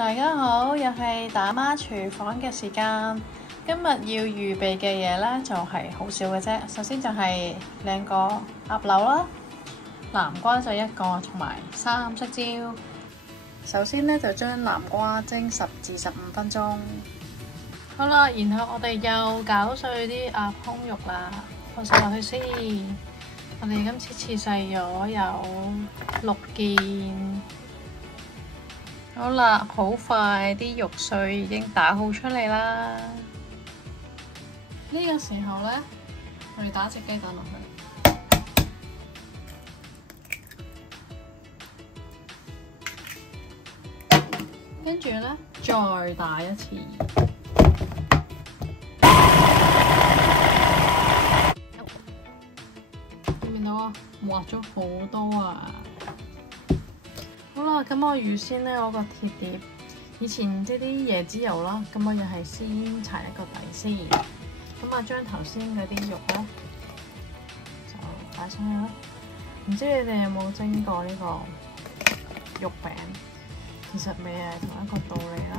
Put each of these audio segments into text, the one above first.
大家好，又係大媽廚房嘅時間。今日要預備嘅嘢呢，就係好少嘅啫。首先就係2個鴨柳啦，南瓜就1個，同埋3色椒。首先呢，就將南瓜蒸10至15分鐘。好啦，然後我哋又攪碎啲鴨胸肉啦，放晒落去先。我哋今次切細咗有6件。好啦，好快啲肉碎已經打好出嚟啦。呢個時候呢，我哋打隻雞蛋落去，跟住呢，再打一次。見唔見到啊？滑咗好多啊！好啦，咁我預先呢，我個鐵碟以前即啲椰子油啦，咁我又係先搽一個底先。咁啊，將頭先嗰啲肉咧就擺上去啦。唔知你哋有冇蒸過呢個肉餅？其實咪係同一個道理啦。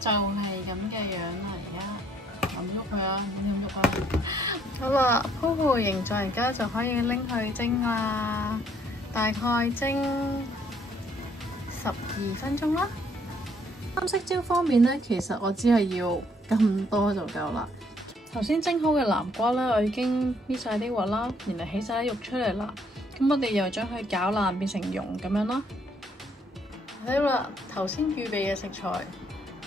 就係咁嘅樣啦，而家唔喐佢啊，唔好喐啊！好啦，鋪好形狀，而家就可以拎去蒸啦，大概蒸12分鐘啦。3色椒方面呢，其實我只係要咁多就夠啦。頭先蒸好嘅南瓜啦，我已經搣晒啲核啦，然後起晒啲肉出嚟啦。咁我哋又將佢攪爛變成蓉咁樣啦。好啦，頭先預備嘅食材。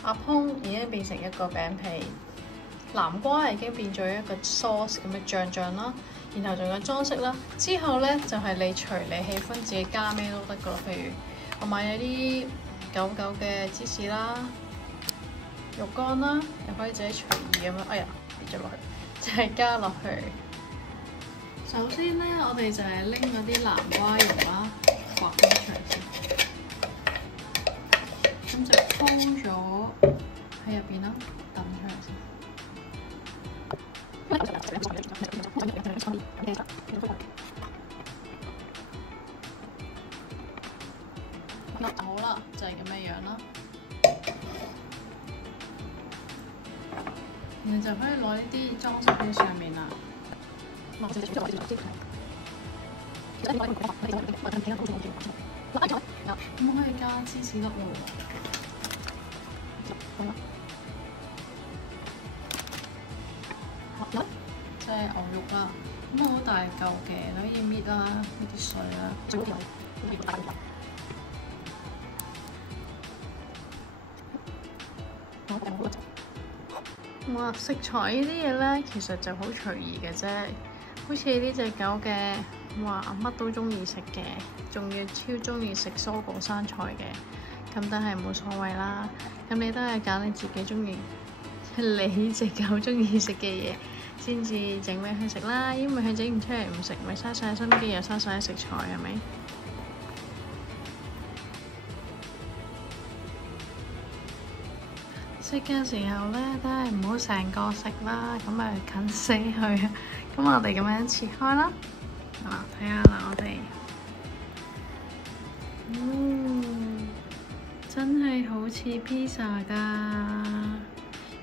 鴨胸已經變成一個餅皮，南瓜已經變咗一個 sauce 咁嘅醬啦，然後仲有裝飾啦。之後呢，就係你隨你喜歡自己加咩都得噶咯。譬如我買咗啲9嚿嘅芝士啦、肉乾啦，又可以自己隨意咁樣。哎呀，跌咗落去，就係加落去。首先呢，我哋就係拎嗰啲南瓜蓉啦，刮咗出嚟先。咁就鋪咗喺入邊啦，揼出嚟先。好啦，就係咁嘅樣啦。你就可以攞呢啲裝飾喺上面啦。咁可以加芝士粒喎。即係牛肉啦，咁好大嚿嘅，你可以搣啦，搣啲碎啦。哇！食材呢啲嘢咧，其實就好隨意嘅啫。好似呢隻狗嘅，哇，乜都中意食嘅，仲要超中意食蔬果生菜嘅，咁都係冇所謂啦。咁你都係揀你自己中意，你隻狗中意食嘅嘢，先至整俾佢食啦。因為佢整唔出嚟唔食，咪嘥晒心機又嘥晒食材，係咪？食嘅時候咧，都係唔好成個食啦，咁咪近死佢。咁我哋咁樣切開啦，睇下啦，我哋，真係好似披薩噶。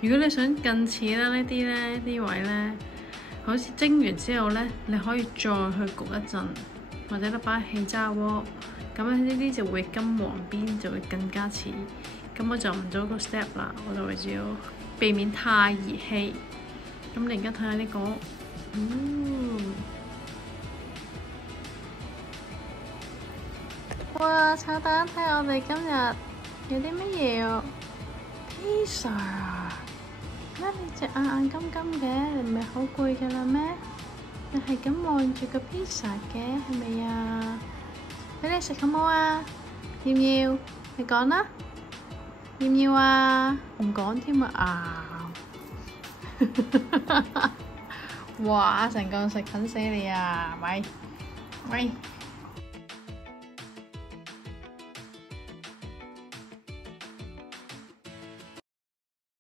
如果你想近似啦，呢啲位咧，好似蒸完之後咧，你可以再去焗一陣，或者擺氣炸鍋，咁樣呢啲就會金黃邊，就會更加似。咁我就唔做個 step 啦，我就會要避免太熱氣。咁你而家睇下呢個，哇！炒蛋，睇下我哋今日有啲乜嘢喎？披薩啊！乜你隻眼眼金金嘅？你唔係好攰㗎啦咩？你係咁望住個披薩嘅，係咪啊？俾你食好冇啊？要唔要？你講啦，要唔要啊？唔講添啊！哇！成個食啃死你啊！喂喂！